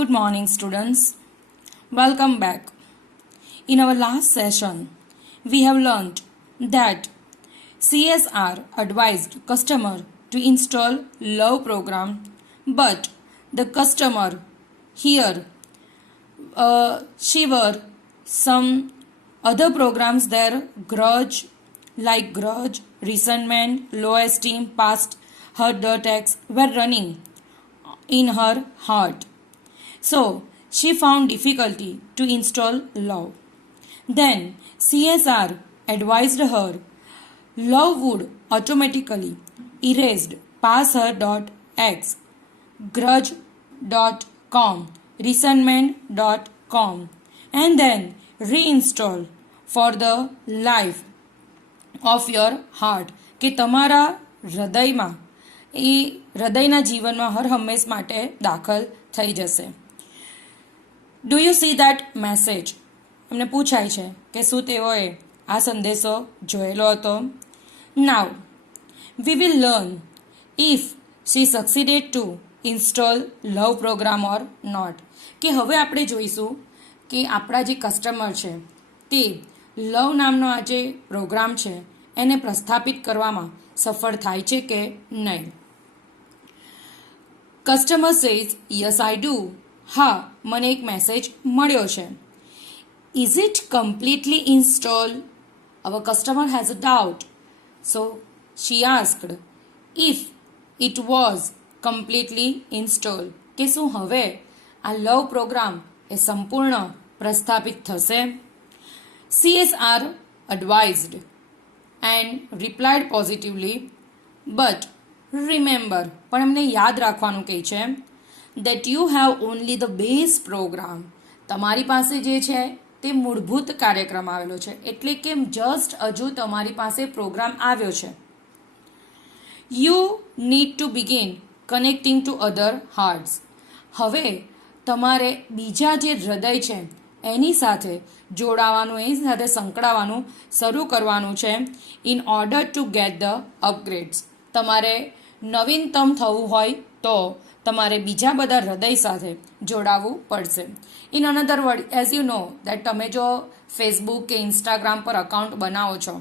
Good morning, students. Welcome back. In our last session, we have learned that CSR advised customer to install Love program, but the customer here she were some other programs there grudge, resentment, low esteem, past hurt attacks were running in her heart. So she found difficulty to install Love. Then CSR advised her Love would automatically erased pass her.x, grudge.com, resentment.com and then reinstall for the life of your heart કે તમારા હૃદયમાં એ હૃદયના જીવનમાં હર હંમેશ માટે દાખલ થઈ જશે. Do you see that message? એમને પૂછાય છે કે શું તેઓએ આ સંદેશો જોયેલો હતો. Now we will learn if she succeeded to install love program or not. કે હવે આપણે જોઈશું કે આપણા જે કસ્ટમર છે તે લવ નામનો આ જે પ્રોગ્રામ છે એને પ્રસ્થાપિત કરવામાં સફળ થાય છે કે નહીં. Customer says yes I do. હા, મને એક મેસેજ મળ્યો છે. Is it completely install? Our customer has a doubt. So she asked if it was completely install, કે શું હવે આ લવ પ્રોગ્રામ એ સંપૂર્ણ પ્રસ્થાપિત થશે. CSR advised and replied positively, but remember, પણ એમને યાદ રાખવાનું કહે છે that you have only the base program. તમારી પાસે જે છે તે મૂળભૂત કાર્યક્રમ આવેલો છે, એટલે કે જસ્ટ હજુ તમારી પાસે પ્રોગ્રામ આવ્યો છે. You need to begin connecting to other hearts. હવે તમારે બીજા જે હૃદય છે એની સાથે જોડાવાનું, એની સાથે સંકળાવાનું શરૂ કરવાનું છે. In order to get the અપગ્રેડ્સ. તમારે નવીનતમ થવું હોય તો તમારે બીજા બધા હૃદય સાથે જોડાવવું પડશે. In another word, as you know that તમે જો ફેસબુક કે ઇન્સ્ટાગ્રામ પર અકાઉન્ટ બનાવો છો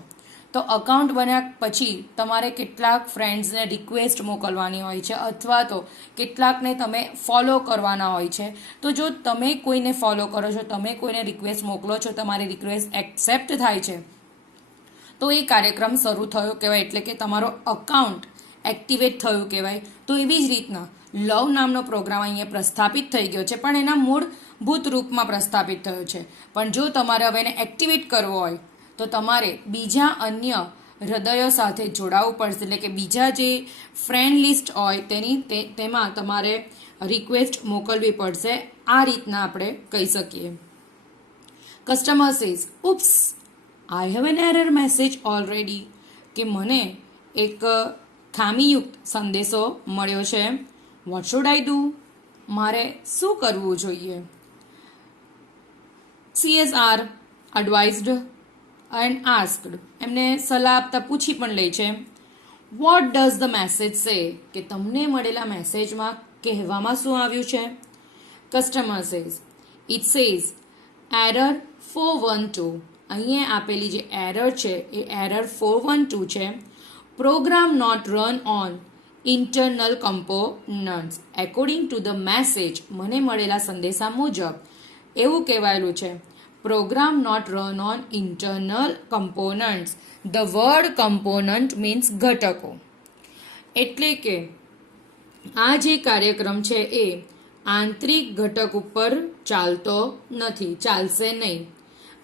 તો અકાઉન્ટ બન્યા પછી તમારે કેટલાક ફ્રેન્ડ્સને રિક્વેસ્ટ મોકલવાની હોય છે અથવા તો કેટલાકને તમે ફોલો કરવાના હોય છે. તો જો તમે કોઈને ફોલો કરો છો, તમે કોઈને રિક્વેસ્ટ મોકલો છો, તમારી રિક્વેસ્ટ એક્સેપ્ટ થાય છે તો એ કાર્યક્રમ શરૂ થયો કહેવાય, એટલે કે તમારો અકાઉન્ટ એક્ટિવેટ થયું કહેવાય. તો એવી જ રીતના લવ નામનો પ્રોગ્રામ અહીંયા પ્રસ્થાપિત થઈ ગયો છે, પણ એના મૂળભૂત રૂપમાં પ્રસ્થાપિત થયો છે. પણ જો તમારે હવે એને એક્ટિવેટ કરવો હોય તો તમારે બીજા અન્ય હૃદયો સાથે જોડાવવું પડશે, એટલે કે બીજા જે ફ્રેન્ડ લિસ્ટ હોય તેમાં તમારે રિક્વેસ્ટ મોકલવી પડશે. આ રીતના આપણે કહી શકીએ. Customer says oops, I have an error message already. કે મને એક ખામીયુક્ત સંદેશો મળ્યો છે. What should I do? મારે શું કરવું જોઈએ? CSR advised and asked. એમને સલાહ આપતા પૂછી પણ લે છે. વોટ ડઝ ધ મેસેજ સે? કે તમને મળેલા મેસેજમાં કહેવામાં શું આવ્યું છે? Customer says it says error 412. અહીંયા આપેલી જે એરર છે એ એરર 412 છે. Program not run on internal components. According to the message, મને મળેલા સંદેશા મુજબ એવું કહેવાયેલું છે program not run on internal components. The word component means ઘટકો. એટલે કે આ જે કાર્યક્રમ છે એ આંતરિક ઘટક ઉપર ચાલતો નથી, ચાલશે નહીં.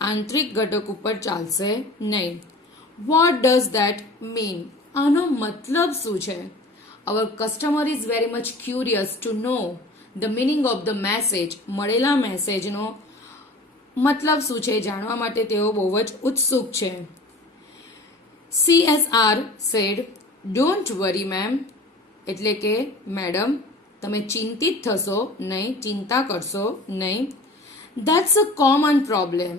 આંતરિક ઘટક ઉપર ચાલશે નહીં. What does that mean? આનો મતલબ શું છે? Our customer is very much curious to know the meaning of the message. મળેલા મેસેજનો મતલબ શું છે જાણવા માટે તેઓ બહુ જ ઉત્સુક છે. CSR said don't worry ma'am. એટલે કે મેડમ તમે ચિંતિત થશો નહીં, ચિંતા કરશો નહીં. That's a common problem.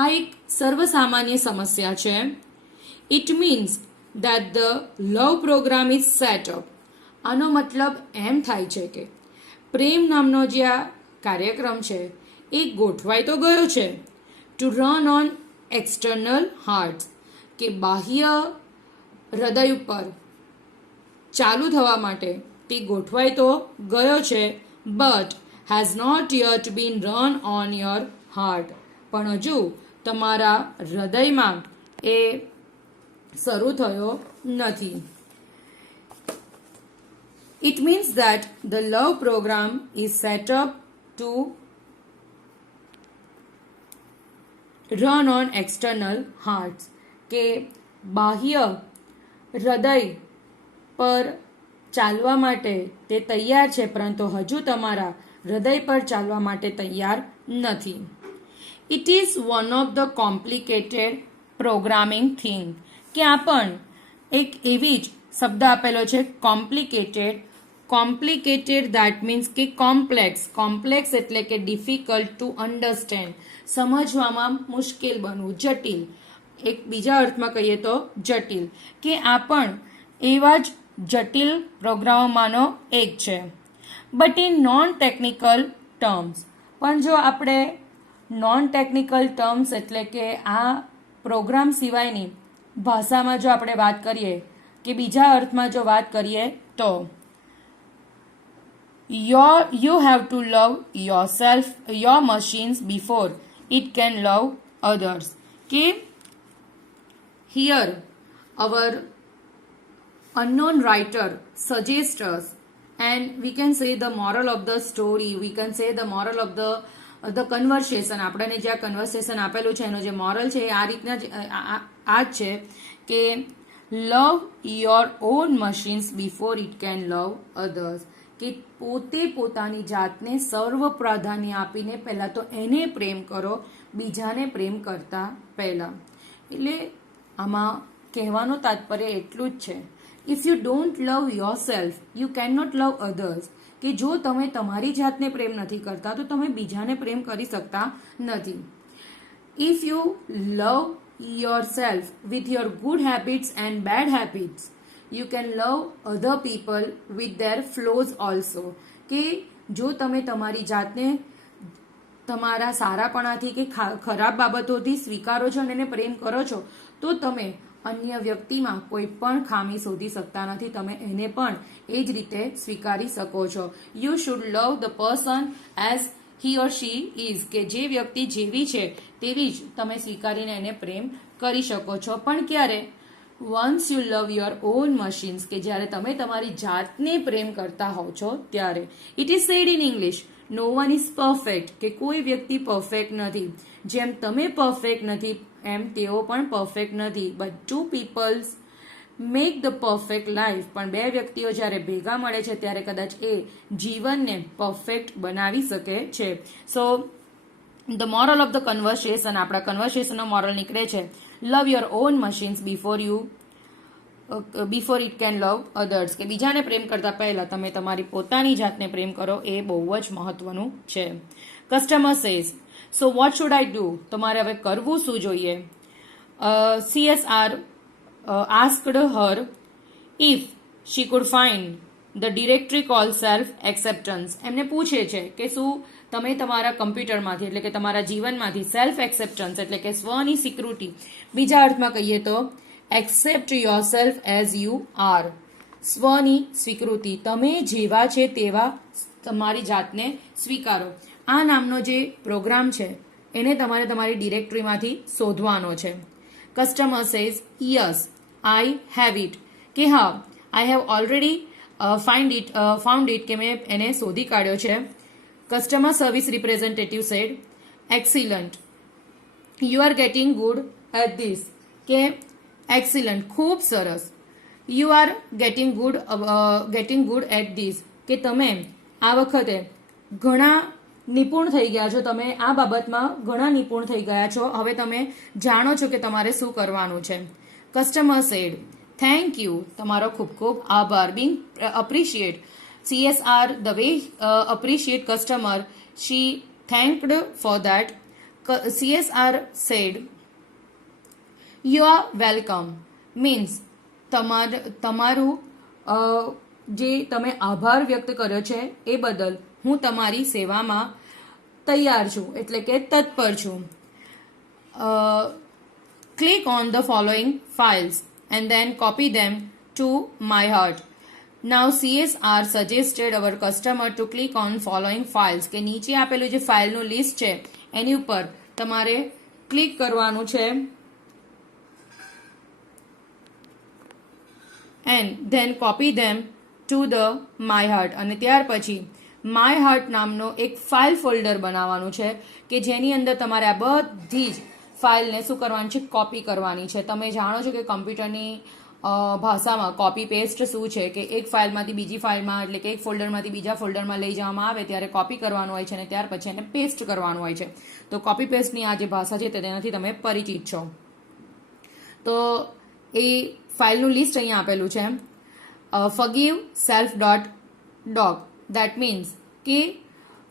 આ એક સર્વસામાન્ય સમસ્યા છે. It means that the love program is set up. આનો મતલબ એમ થાય છે કે પ્રેમ નામનો જે આ કાર્યક્રમ છે એ ગોઠવાઈ તો ગયો છે. Two run on external heart, કે બાહ્ય હૃદય ઉપર ચાલુ થવા માટે તે ગોઠવાઈ તો ગયો છે, but has not yet been run on your heart, પણ હજુ તમારા હૃદયમાં એ શરૂ થયો નથી. It means that the love program is set up to run on external hearts, કે બાહ્ય હૃદય પર ચાલવા માટે તે તૈયાર છે, પરંતુ હજુ તમારા હૃદય પર ચાલવા માટે તૈયાર નથી. It is one of the complicated programming thing, કે આ પણ એક એવી જ શબ્દ આપેલો છે કોમ્પ્લિકેટેડ. કોમ્પ્લિકેટેડ દેટ મીન્સ કે કોમ્પ્લેક્સ. કોમ્પ્લેક્સ એટલે કે ડિફિકલ્ટ ટુ અન્ડરસ્ટેન્ડ, સમજવામાં મુશ્કેલ બનવું, જટિલ. એક બીજા અર્થમાં કહીએ તો જટિલ, કે આ પણ એવા જ જટિલ પ્રોગ્રામોમાંનો એક છે. But in non technical terms, પણ જો આપણે નોન ટેકનિકલ ટર્મ્સ એટલે કે આ પ્રોગ્રામ સિવાયની ભાષામાં જો આપણે વાત કરીએ કે બીજા અર્થમાં જો વાત કરીએ તો you have to love yourself, your machines before it can love others. કે here our unknown writer suggests us, and we can say the moral of the story, we can say the moral of the conversation. આપણને જે આ conversation આપેલું છે એનો જે moral છે એ આ રીતના આ જ છે કે લવ your own machines before it can love others, કે પોતે પોતાની જાતને સર્વ પ્રાધાન્ય આપીને પહેલાં તો એને પ્રેમ કરો, બીજાને પ્રેમ કરતા પહેલાં. એટલે આમાં કહેવાનું તાત્પર્ય એટલું જ છે, if you don't love yourself you can not love others, કે જો તમે તમારી જાતને પ્રેમ નથી કરતા તો તમે બીજાને પ્રેમ કરી શકતા નથી. If you love yourself with your good habits and bad habits you can love other people with their flaws also, કે જો તમે તમારી જાતને તમારા સારાપણાથી કે ખરાબ બાબતોથી સ્વીકારો છો અને એને પ્રેમ કરો છો તો તમે અન્ય વ્યક્તિમાં કોઈ પણ ખામી શોધી શકતા નથી, તમે એને પણ એ જ રીતે સ્વીકારી શકો છો. You should love the person as he or she is, કે જે વ્યક્તિ જેવી છે તેવી જ તમે સ્વીકારીને એને પ્રેમ કરી શકો છો. પણ ક્યારે? Once you love your own machines, કે જ્યારે તમે તમારી જાતને પ્રેમ કરતા હોવ છો ત્યારે. It is said in English, no one is perfect, કે કોઈ વ્યક્તિ પરફેક્ટ નથી. જેમ તમે પરફેક્ટ નથી એમ તેઓ પણ પરફેક્ટ નથી. But two peoples make the perfect life, પણ બે વ્યક્તિઓ જ્યારે ભેગા મળે છે ત્યારે કદાચ એ જીવનને પરફેક્ટ બનાવી શકે છે. So the moral of the conversation, આપણા કન્વર્સેશનનો મોરલ નીકળે છે love your own machines before it can love others, કે બીજાને પ્રેમ કરતા પહેલા તમે તમારી પોતાની જાતને પ્રેમ કરો, એ બહુ જ મહત્વનું છે. Customer says, so what should I do, તમારે હવે કરવું શું જોઈએ? CSR asked her if she could find the directory called self acceptance. એમને પૂછે છે કે શું તમે તમારા કમ્પ્યુટરમાંથી એટલે કે તમારા જીવનમાંથી સેલ્ફ એક્સેપ્ટન્સ એટલે કે સ્વની સ્વીકૃતિ, બીજા અર્થમાં કહીએ તો accept yourself as you are, સ્વની સ્વીકૃતિ, તમે જેવા છે તેવા તમારી જાતને સ્વીકારો. આ નામનો જે પ્રોગ્રામ છે એને તમારે તમારી ડિરેક્ટરીમાંથી શોધવાનો છે. Customer says yes I have it, કે હા I have already found it, કે મેં એને શોધી કાઢ્યો છે. Customer service representative said, excellent, you are getting good at this, કે excellent, ખૂબ સરસ, you are getting good at this, કે તમે આ વખતે ઘણા નિપુણ થઈ ગયા છો, તમે આ બાબતમાં ઘણા નિપુણ થઈ ગયા છો, હવે તમે જાણો છો કે તમારે શું કરવાનું છે. Customer said, thank you, તમારો ખૂબ ખૂબ આભાર. being appreciate, CSR, the way appreciate customer, she thanked for that. CSR said, you are welcome, means તમારું જે તમે આભાર વ્યક્ત કર્યો છે એ બદલ હું તમારી સેવામાં તૈયાર છું એટલે કે તત્પર છું. Click on the following files and then copy them to my heart. Now CSR suggested our customer to click on following files કે નીચે આપેલું જે ફાઇલનું લિસ્ટ છે એની ઉપર તમારે ક્લિક કરવાનું છે and then copy them to the my heart અને ત્યાર પછી my heart નામનો એક ફાઇલ ફોલ્ડર બનાવવાનું છે કે જેની અંદર તમારે આ બધી જ ફાઇલને શું કરવાની છે, કોપી કરવાની છે. તમે જાણો છો કે કમ્પ્યુટરની ભાષામાં કોપી પેસ્ટ શું છે કે એક ફાઇલમાંથી બીજી ફાઇલમાં એટલે કે એક ફોલ્ડરમાંથી બીજા ફોલ્ડરમાં લઈ જવામાં આવે ત્યારે કોપી કરવાનું હોય છે અને ત્યાર પછી એને પેસ્ટ કરવાનું હોય છે. તો કોપી પેસ્ટની આ જે ભાષા છે તેનાથી તમે પરિચિત છો. તો એ ફાઇલનું લિસ્ટ અહીંયા આપેલું છે. forgive self.doc દેટ મીન્સ કે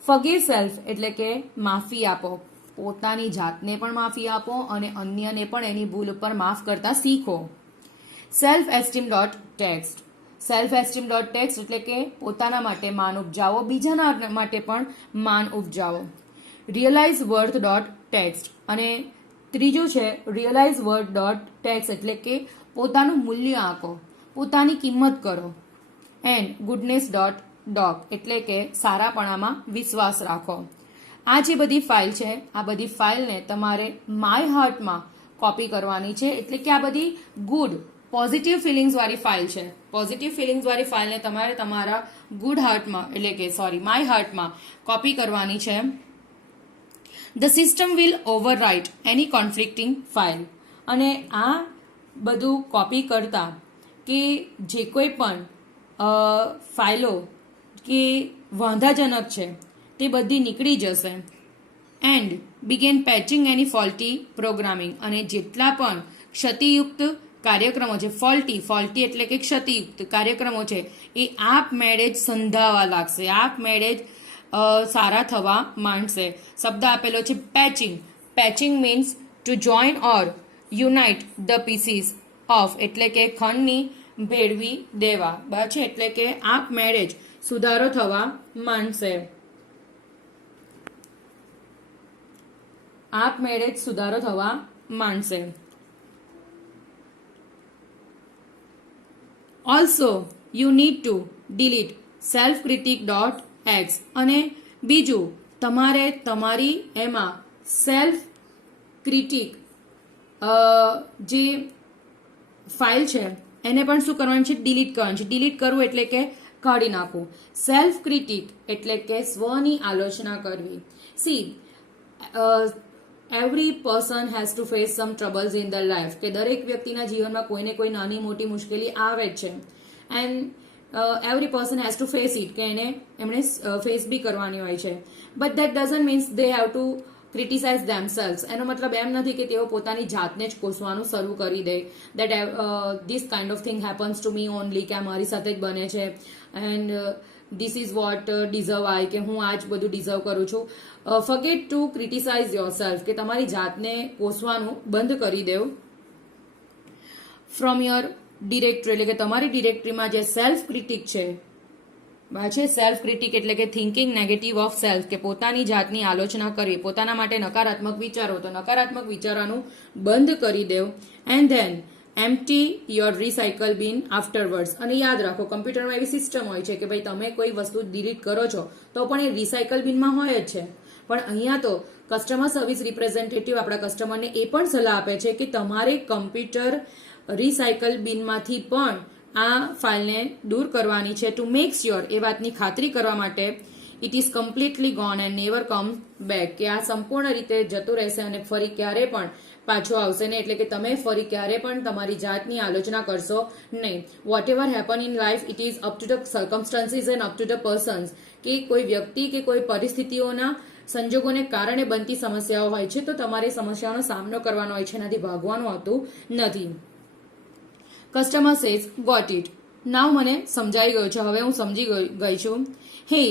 forgive self એટલે કે માફી આપો, પોતાની જાતને પણ માફી આપો અને અન્યને પણ એની ભૂલ ઉપર માફ કરતા શીખો. Self esteem dot text, self esteem dot text એટલે કે પોતાના માટે માન ઉપજાવો, બીજાના માટે પણ માન ઉપજાવો. રિયલાઇઝ વર્થ ડોટ ટેક્સ્ટ અને ત્રીજું છે રિયલાઇઝ વર્થ ડોટ ટેક્સ્ટ એટલે કે પોતાનું મૂલ્ય આંકો, પોતાની કિંમત કરો. એન્ડ ગુડનેસ ડોટ ડોક એટલે કે સારાપણામાં વિશ્વાસ રાખો. આ જે બધી ફાઇલ છે આ બધી ફાઇલને તમારે માય હાર્ટમાં કોપી કરવાની છે એટલે કે આ બધી ગુડ પોઝિટિવ ફિલિંગ્સ વાળી ફાઇલ છે. પોઝિટિવ ફિલિંગ્સ વાળી ફાઇલને તમારે તમારા ગુડ હાર્ટમાં એટલે કે માય હાર્ટમાં કોપી કરવાની છે. The system will overwrite any conflicting file અને આ બધું કોપી કરતા કે જે કોઈ પણ ફાઇલો કે વાંધાજનક છે તે બધી નીકળી જશે. And began patching any faulty programming અને જેટલા પણ ક્ષતિયુક્ત કાર્યક્રમો છે, ફોલ્ટી એટલે કે ક્ષતિયુક્ત કાર્યક્રમો છે એ આપમેળે જ સંધાવા લાગશે, આપમેળે જ સારા થવા માંડશે. શબ્દ આપેલો છે patching. Patching means to join or unite the pieces of એટલે કે ખંડની ભેળવી દેવા બરાબર છે એટલે કે આપમેળે જ સુધારો થવા માંડશે. આપમેળે જ સુધારો થવા માંડશે. Also you need to delete self critic dot x અને બીજું તમારે તમારી એમાં સેલ્ફ ક્રિટિક જે ફાઇલ છે એને પણ શું કરવાની છે, ડિલીટ કરવાની છે. ડિલીટ કરવું એટલે કે કાઢી નાખવું. સેલ્ફ ક્રિટિક એટલે કે સ્વની આલોચના કરવી. See every person has to face some troubles in the life કે દરેક વ્યક્તિના જીવનમાં કોઈને કોઈ નાની મોટી મુશ્કેલી આવે જ છે. And every person has to face it કે એમણે ફેસ બી કરવાની હોય છે. But that doesn't means they have to criticise themselves. એનો મતલબ એમ નથી કે તેઓ પોતાની જાતને જ કોસવાનું શરૂ કરી દે. That this kind of thing happens to me only કે આ મારી સાથે જ બને છે and this is what deserve I કે હું આ જ બધું ડિઝર્વ કરું છું. Forget to criticise yourself કે તમારી જાતને કોસવાનું બંધ કરી દેવ. ફ્રોમ યોર ડિરેક્ટરી એટલે કે તમારી ડિરેક્ટરીમાં જે સેલ્ફ ક્રિટિક છે સેલ્ફ ક્રિટિક એટલે કે થિંકિંગ નેગેટિવ ઓફ સેલ્ફ કે પોતાની જાતની આલોચના કરવી, પોતાના માટે નકારાત્મક વિચારો તો નકારાત્મક વિચારવાનું બંધ કરી દેવ. And then empty your recycle bin afterwards અને યાદ રાખો કમ્પ્યુટરમાં એવી સિસ્ટમ હોય છે કે ભાઈ તમે કોઈ વસ્તુ ડિલીટ કરો છો તો પણ એ રિસાયકલ બિનમાં હોય જ છે. પણ અહીંયા તો કસ્ટમર સર્વિસ રિપ્રેઝેન્ટેટિવ આપણા કસ્ટમરને એ પણ સલાહ આપે છે કે તમારે કમ્પ્યુટર રિસાયકલ બિનમાંથી પણ આ ફાઇલને દૂર કરવાની છે. ટુ મેક શ્યોર એ વાતની ખાતરી કરવા માટે it is completely gone and never come back કે આ સંપૂર્ણ રીતે જતું રહેશે અને ફરી ક્યારે પણ પાછો આવશે નહીં. એટલે કે તમે ફરી ક્યારે પણ તમારી જાતની આલોચના કરશો નહીં. Whatever happen in life it is up to the circumstances and up to the persons કે કોઈ વ્યક્તિ કે કોઈ પરિસ્થિતિઓના સંજોગોને કારણે બનતી સમસ્યાઓ હોય છે તો તમારે સમસ્યાઓનો સામનો કરવાનો હોય છે, એનાથી ભાગવાનું હોતું નથી. Customer says got it. Now મને સમજાઈ ગયું છે, હવે હું સમજી ગઈ છું. Hey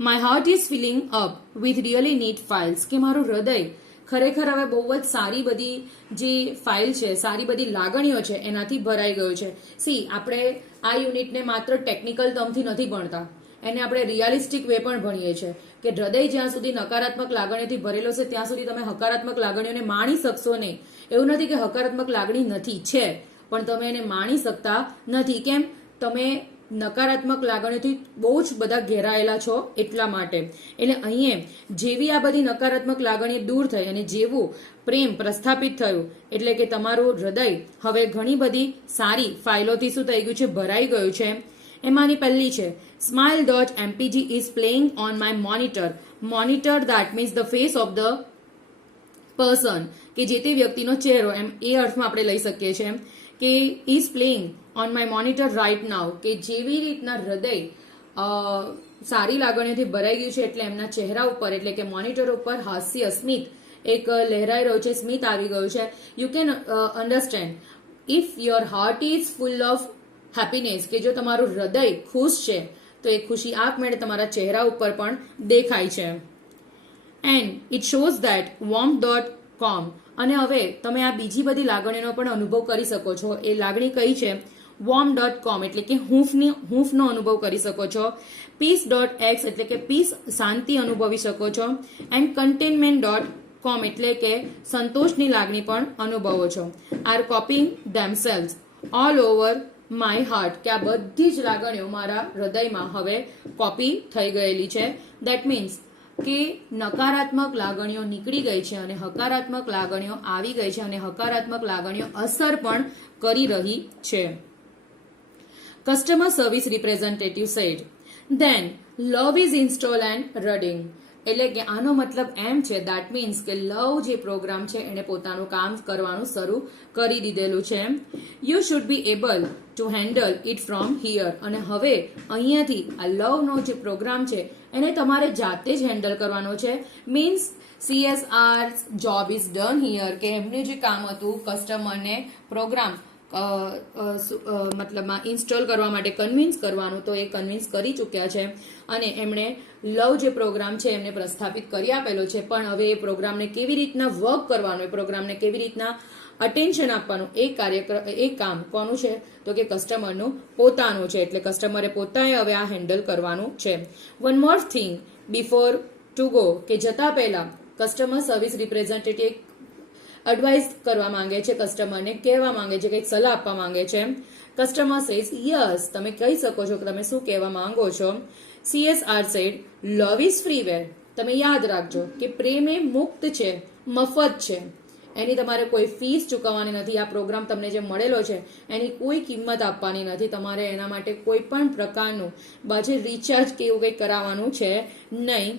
my heart is filling up with really neat files કે મારું હૃદય ખરેખર હવે બહુ જ સારી બધી જે ફાઇલ છે, સારી બધી લાગણીઓ છે એનાથી ભરાઈ ગયું છે. સી આપણે આ યુનિટને માત્ર ટેકનિકલ ટર્મથી નથી ભણતા, એને આપણે રિયાલિસ્ટિક વે પણ ભણીએ છીએ. કે હૃદય જ્યાં સુધી નકારાત્મક લાગણીઓથી ભરેલો છે ત્યાં સુધી તમે હકારાત્મક લાગણીઓને માણી શકશો નહીં. એવું નથી કે હકારાત્મક લાગણી નથી, છે, પણ તમે એને માણી શકતા નથી. કેમ? તમે નકારાત્મક લાગણીઓથી બહુ જ બધા ઘેરાયેલા છો એટલા માટે. એટલે અહીંયા જેવી આ બધી નકારાત્મક લાગણી દૂર થઈ અને જેવું પ્રેમ પ્રસ્થાપિત થયું, એટલે કે તમારું હૃદય હવે ઘણી બધી સારી ફાઇલોથી શું થઈ ગયું છે, ભરાઈ ગયું છે. એમાંની પહેલી છે smile.mpg is playing on my monitor. Monitor that means the face of the person, કે જે તે વ્યક્તિનો ચહેરો, એમ એ અર્થમાં આપણે લઈ શકીએ છીએ કે is playing on my monitor right now, કે જેવી રીતના હૃદય સારી લાગણીઓથી ભરાઈ ગયું છે એટલે એમના ચહેરા ઉપર એટલે કે મોનિટર ઉપર હાસ્ય સ્મિત એક લહેરાઈ રહ્યું છે, સ્મિત આવી ગયું છે. You can understand if your heart is full of happiness, કે જો તમારું હૃદય ખુશ છે તો એ ખુશી આપમેળે તમારા ચહેરા ઉપર પણ દેખાય છે. And it shows that warmth.com. અને હવે તમે આ બીજી બધી લાગણીનો પણ અનુભવ કરી શકો છો. એ લાગણી કઈ છે? warm.com એટલે કે હૂંફનો અનુભવ કરી શકો છો. peace.x એટલે કે પીસ, શાંતિ અનુભવી શકો છો. એન્ડ contentment.com એટલે કે સંતોષની લાગણી પણ અનુભવો છો. Are copying themselves all over my heart, કે આ બધી જ લાગણીઓ મારા હૃદયમાં હવે કોપી થઈ ગયેલી છે. દેટ મીન્સ કે નકારાત્મક લાગણીઓ નીકળી ગઈ છે અને હકારાત્મક લાગણીઓ આવી ગઈ છે અને હકારાત્મક લાગણીઓ અસર પણ કરી રહી છે. Customer service representative said then love is install and running. એટલે કે આનો મતલબ એમ છે, દેટ મીન્સ કે લવ જે પ્રોગ્રામ છે એને પોતાનું કામ કરવાનું શરૂ કરી દીધેલું છે. You should be able to handle it from here. અને હવે અહીંયાથી આ લવનો જે પ્રોગ્રામ છે એને તમારે જાતે જ હેન્ડલ કરવાનો છે. Means CSR job is done here, કે એમનું જે કામ હતું કસ્ટમરને પ્રોગ્રામ મતલબમાં ઇન્સ્ટોલ કરવા માટે કન્વિન્સ કરવાનું, તો એ કન્વિન્સ કરી ચૂક્યા છે અને એમણે લવ જે પ્રોગ્રામ છે એમને પ્રસ્થાપિત કરી આપેલો છે. પણ હવે એ પ્રોગ્રામને કેવી રીતના વર્ક કરવાનું, એ પ્રોગ્રામને કેવી રીતના અટેન્શન આપવાનું, એ કામ કોનું છે? તો કે કસ્ટમરનું પોતાનું છે. એટલે કસ્ટમરે પોતાએ હવે આ હેન્ડલ કરવાનું છે. One more thing before to go, કે જતા પહેલા કસ્ટમર સર્વિસ રિપ્રેઝેન્ટેટિવ એડવાઇસ કરવા માંગે છે, કસ્ટમરને કહેવા માંગે છે, કંઈક સલાહ આપવા માંગે છે. કસ્ટમર સેઝ યસ, તમે કહી શકો છો કે તમે શું કહેવા માંગો છો. CSR said love is freeware. તમે યાદ રાખજો કે પ્રેમ એ મુક્ત છે, મફત છે, એની તમારે કોઈ ફીસ ચૂકવવાની નથી. આ પ્રોગ્રામ તમને જે મળેલો છે એની કોઈ કિંમત આપવાની નથી. તમારે એના માટે કોઈ પણ પ્રકારનું બાજુ રિચાર્જ કે એવું કંઈ કરાવવાનું છે નહીં.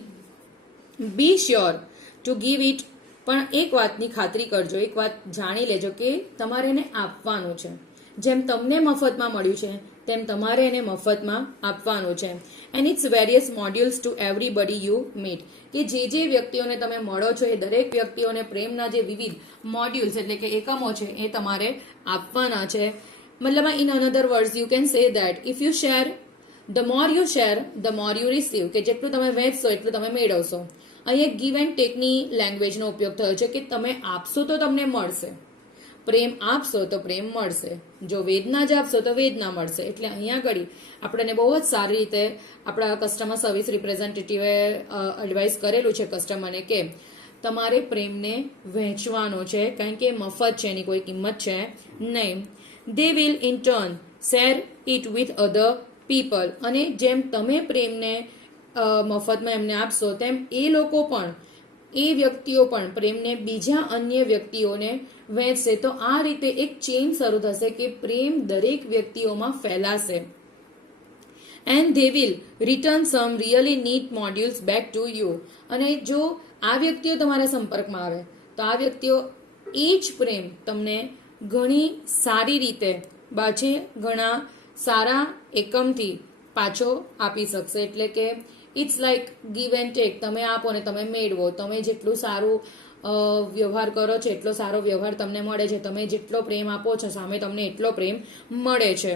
બી શ્યોર ટુ ગીવ ઇટ. પણ એક વાતની ખાતરી કરજો, એક વાત જાણી લેજો કે તમારે એને આપવાનું છે. જેમ તમને મફતમાં મળ્યું છે તેમ તમારે એને મફતમાં આપવાનું છે. And it's various modules to everybody you meet, કે જે વ્યક્તિઓને તમે મળો છો એ દરેક વ્યક્તિઓને પ્રેમના જે વિવિધ મોડ્યુલ્સ એટલે કે એકમો છે એ તમારે આપવાના છે. મતલબ in another words you can say that if you share, the more you share the more you receive, કે જેટલું તમે વહેંચશો એટલું તમે મેળવશો. અહીંયા ગીવ એન્ડ ટેકની લેંગ્વેજનો ઉપયોગ થયો છે કે તમે આપશો તો તમને મળશે, પ્રેમ આપશો તો પ્રેમ મળશે, જો વેદના જ આપશો તો વેદના મળશે. એટલે અહીંયા આગળ આપણને બહુ જ સારી રીતે આપણા કસ્ટમર સર્વિસ રિપ્રેઝેન્ટેટિવે એડવાઇસ કરેલું છે કસ્ટમરને કે તમારે પ્રેમને વહેંચવાનો છે, કારણ કે મફત છે, એની કોઈ કિંમત છે નહીં. They will in turn share it with other people. અને જેમ તમે પ્રેમને મફતમાં એમને આપશો તેમ એ લોકો પણ, એ વ્યક્તિઓ પણ પ્રેમને બીજા અન્ય વ્યક્તિઓને વહેંચશે. તો આ રીતે એક ચેઇન શરૂ થશે કે પ્રેમ દરેક વ્યક્તિઓમાં ફેલાશે. And they will return some really neat modules back to you. અને જો આ વ્યક્તિઓ તમારા સંપર્કમાં આવે તો આ વ્યક્તિઓ એ જ પ્રેમ તમને ઘણી સારી રીતે બાછે ઘણા સારા એકમથી પાછો આપી શકશે. એટલે કે it's like give and take. તમે આપો ને તમે મેળવો. તમે જેટલું સારું વ્યવહાર કરો છો એટલો સારો વ્યવહાર તમને મળે છે. તમે જેટલો પ્રેમ આપો છો સામે તમને એટલો પ્રેમ મળે છે.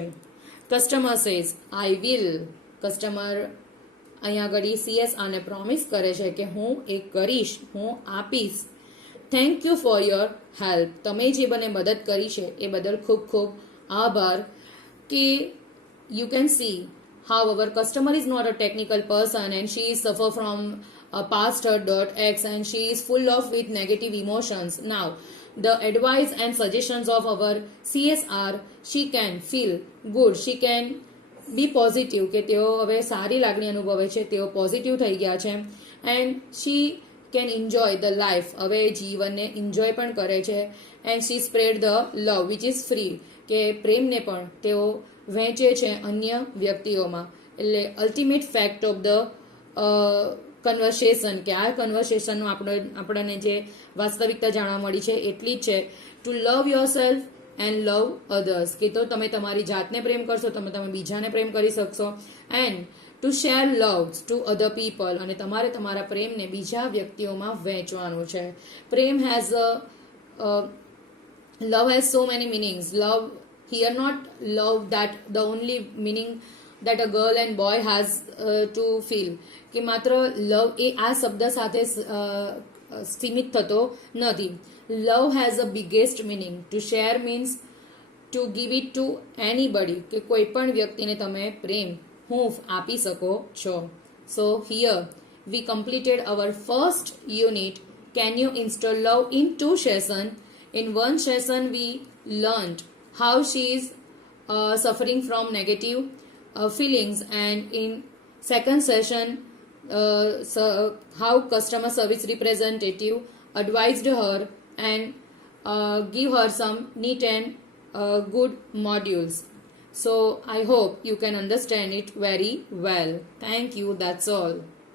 Customer says I will. Customer અહીંયા આગળ CS આને પ્રોમિસ કરે છે કે હું એ કરીશ, હું આપીશ. Thank you for your help. તમે જે મને મદદ કરી છે એ બદલ ખૂબ ખૂબ આભાર. કે you can see how our customer is not a technical person and she is suffer from past her .x and she is full of with negative emotions. Now, the advice and suggestions of our CSR, she can feel good, she can be positive કે તેઓ હવે સારી લાગણી અનુભવે છે, તેઓ positive થઈ ગયા છે and she can enjoy the life, હવે જીવનને એન્જોય પણ કરે છે and she spread the love which is free, કે પ્રેમને પણ તેઓ વહેંચે છે અન્ય વ્યક્તિઓમાં. એટલે ultimate fact of the conversation, કે આ કન્વર્સેશનનું આપણને જે વાસ્તવિકતા જાણવા મળી છે એટલી જ છે, two love your self and love others, કે તો તમે તમારી જાતને પ્રેમ કરશો, તમે બીજાને પ્રેમ કરી શકશો, and to share love to other people, અને તમારે તમારા પ્રેમને બીજા વ્યક્તિઓમાં વહેંચવાનું છે. પ્રેમ has love has so many meanings. Love here not love that the only meaning that a girl and boy has to feel, કે માત્ર લવ એ આ શબ્દ સાથે સીમિત થતો નથી. Love has a biggest meaning. To share means to give it to anybody, કે કોઈ પણ વ્યક્તિને તમે પ્રેમ હૂંફ આપી શકો છો. સો here we completed hour first unit, can you install love in 2 sessions. In 1 session we learned how she is suffering from negative feelings, and in second session how customer service representative advised her and give her some neat and good modules. So I hope you can understand it very well. Thank you. That's all.